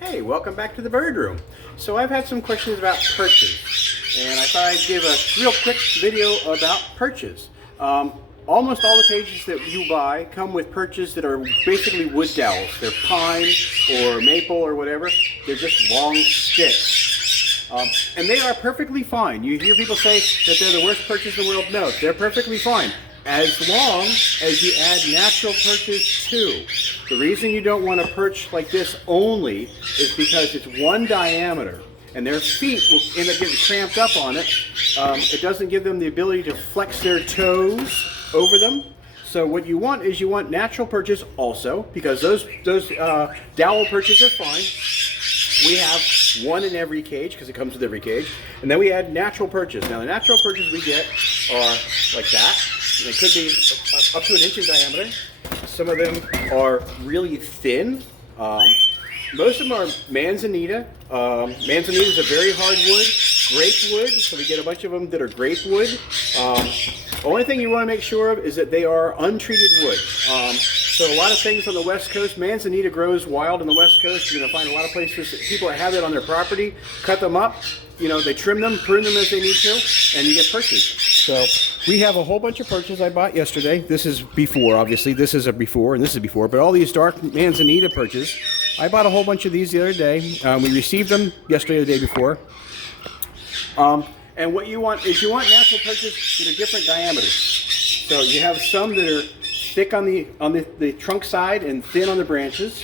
Hey, welcome back to the bird room. So I've had some questions about perches, and I thought I'd give a real quick video about perches. Almost all the cages that you buy come with perches that are basically wood dowels. They're pine or maple or whatever. They're just long sticks. And they are perfectly fine. You hear people say that they're the worst perches in the world. No, they're perfectly fine, as long as you add natural perches too. The reason you don't want a perch like this only is because it's one diameter and their feet will end up getting cramped up on it. It doesn't give them the ability to flex their toes over them. So what you want is you want natural perches also, because those dowel perches are fine. We have one in every cage because it comes with every cage. And then we add natural perches. Now the natural perches we get are like that. They could be up to 1 inch in diameter. Some of them are really thin. Most of them are manzanita. Manzanita is a very hard wood, grape wood, so we get a bunch of them that are grape wood. Only thing you want to make sure of is that they are untreated wood. So a lot of things on the West Coast, manzanita grows wild on the West Coast. You're going to find a lot of places that people that have it on their property, cut them up, they trim them, prune them as they need to, and you get perches. So we have a whole bunch of perches I bought yesterday. This is before, obviously. This is a before, and this is before. But all these dark manzanita perches, I bought a whole bunch of these the other day. We received them yesterday or the day before. And what you want is natural perches that are different diameters. So you have some that are thick on the trunk side and thin on the branches.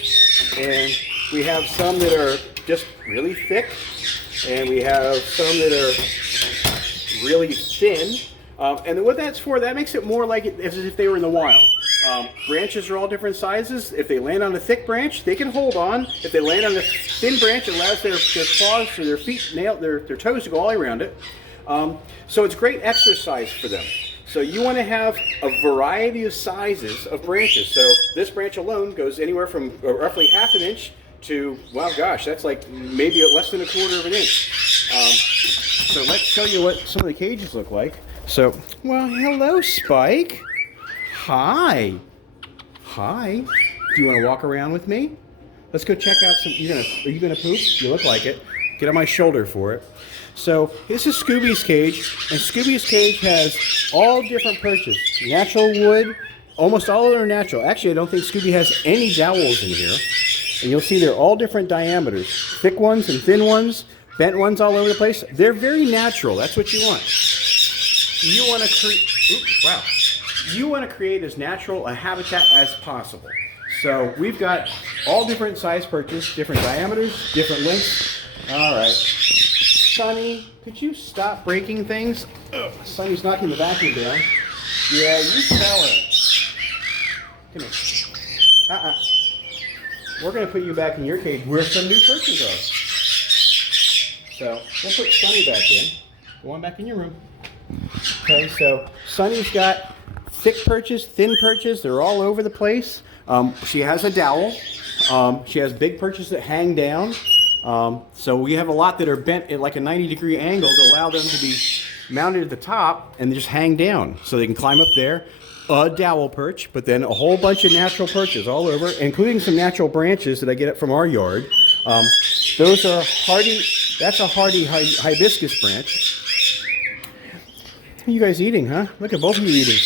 And we have some that are just really thick. And we have some that are really thin. And what that's for, that makes it more like it as if they were in the wild. Branches are all different sizes. If they land on a thick branch, they can hold on. If they land on a thin branch, it allows their claws or their feet, their toes to go all around it. So it's great exercise for them. So you want to have a variety of sizes of branches. So this branch alone goes anywhere from roughly 1/2 inch to, well, gosh, that's like maybe less than 1/4 inch. So let's show you what some of the cages look like. So, well, hello, Spike. Hi. Hi. Do you want to walk around with me? Let's go check out some. Are you gonna poop? You look like it. Get on my shoulder for it. So this is Scooby's cage, and Scooby's cage has all different perches. Natural wood, almost all of them are natural. Actually, I don't think Scooby has any dowels in here. And you'll see they're all different diameters. Thick ones and thin ones, bent ones all over the place. They're very natural. That's what you want. You want to create as natural a habitat as possible. So we've got all different size perches, different diameters, different lengths. All right. Sonny, could you stop breaking things? Ugh, Sonny's knocking the vacuum down. Yeah, you tell her. Come here. We're going to put you back in your cage where some new perches are. So we'll put Sonny back in. Go on back in your room. Okay, so Sonny's got thick perches, thin perches. They're all over the place. She has a dowel. She has big perches that hang down. So we have a lot that are bent at like a 90-degree angle to allow them to be mounted at the top and just hang down. So they can climb up there. A dowel perch, but then a whole bunch of natural perches all over, including some natural branches that I get from our yard. Those are hardy. That's a hardy hibiscus branch. What are you guys eating, huh? Look at both of you eating.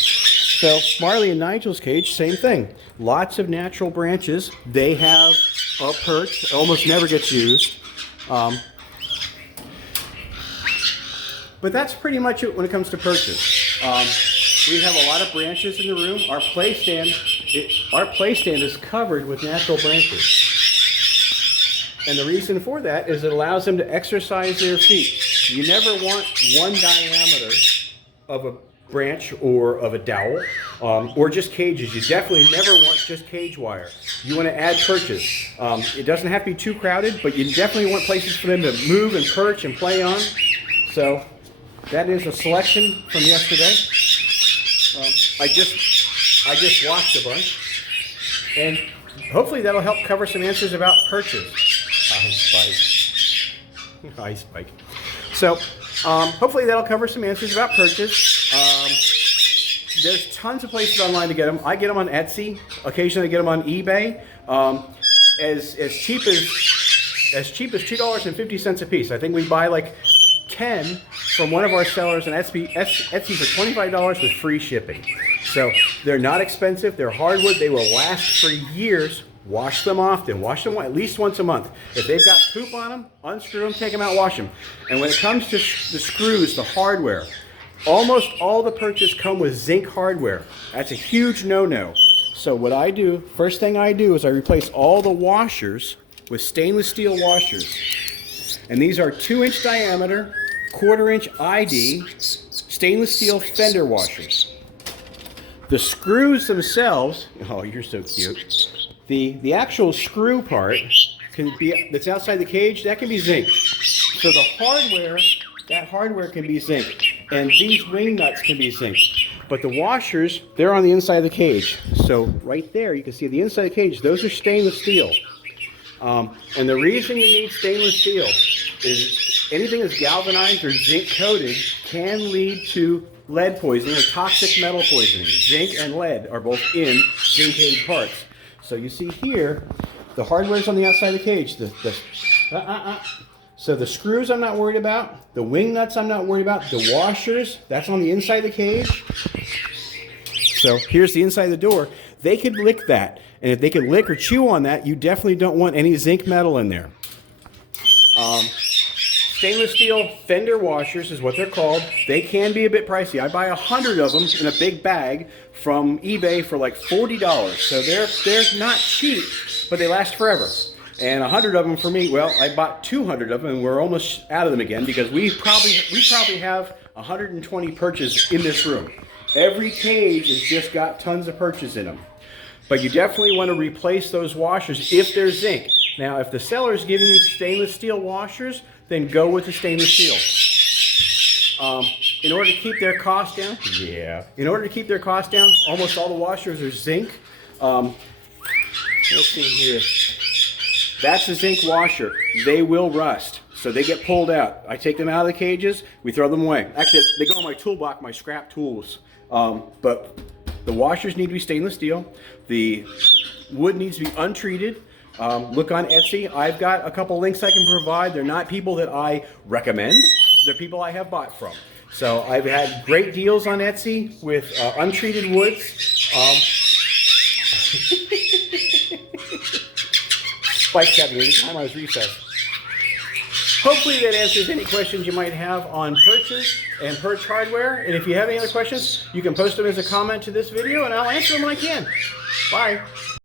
So Marley and Nigel's cage, same thing. Lots of natural branches. They have a perch. Almost never gets used. But that's pretty much it when it comes to perches. We have a lot of branches in the room. Our play stand is covered with natural branches. And the reason for that is it allows them to exercise their feet. You never want one diameter of a branch or of a dowel, or just cages. You definitely never want just cage wire. You want to add perches. It doesn't have to be too crowded, but you definitely want places for them to move and perch and play on. So that is a selection from yesterday. I just washed a bunch, and hopefully that'll help cover some answers about perches. Hi, Spike. Hi, Spike. So hopefully that'll cover some answers about perches. There's tons of places online to get them. I get them on Etsy. Occasionally I get them on eBay. As cheap as as cheap as $2.50 a piece. I think we buy like 10 from one of our sellers on Etsy for $25 with free shipping. So they're not expensive. They're hardwood. They will last for years. Wash them often. Wash them at least once a month. If they've got poop on them, unscrew them, take them out, wash them. And when it comes to the screws, the hardware, almost all the Perches come with zinc hardware. That's a huge no-no. So what I do, first thing I do is I replace all the washers with stainless steel washers. And these are 2-inch diameter, 1/4-inch ID, stainless steel fender washers. The screws themselves, oh, you're so cute. The actual screw part can be, that's outside the cage, that can be zinc. So the hardware, that hardware can be zinc. And these wing nuts can be zinc. But the washers, they're on the inside of the cage. So right there, you can see the inside of the cage, those are stainless steel. And the reason you need stainless steel is anything that's galvanized or zinc coated can lead to lead poisoning or toxic metal poisoning. Zinc and lead are both in zincated parts. So you see here, the hardware's on the outside of the cage. So the screws I'm not worried about. The wing nuts I'm not worried about. The washers, that's on the inside of the cage. So here's the inside of the door. They could lick that. And if they could lick or chew on that, you definitely don't want any zinc metal in there. Stainless steel fender washers is what they're called. They can be a bit pricey. I buy 100 of them in a big bag from eBay for like $40. So they're not cheap, but they last forever. And 100 of them for me, well, I bought 200 of them and we're almost out of them again because we probably have 120 Perches in this room. Every cage has just got tons of Perches in them. But you definitely want to replace those washers if they're zinc. Now, if the seller is giving you stainless steel washers, then go with the stainless steel. In order to keep their cost down, in order to keep their cost down, almost all the washers are zinc. Let's see here. That's a zinc washer. They will rust, so they get pulled out. I take them out of the cages, we throw them away. Actually, they go in my toolbox, my scrap tools. But the washers need to be stainless steel. The wood needs to be untreated. Look on Etsy. I've got a couple links I can provide. They're not people that I recommend. They're people I have bought from. So I've had great deals on Etsy with untreated woods. Spike tapping every time I was recessed. Hopefully that answers any questions you might have on Perches and Perch hardware. And if you have any other questions, you can post them as a comment to this video and I'll answer them when I can. Bye.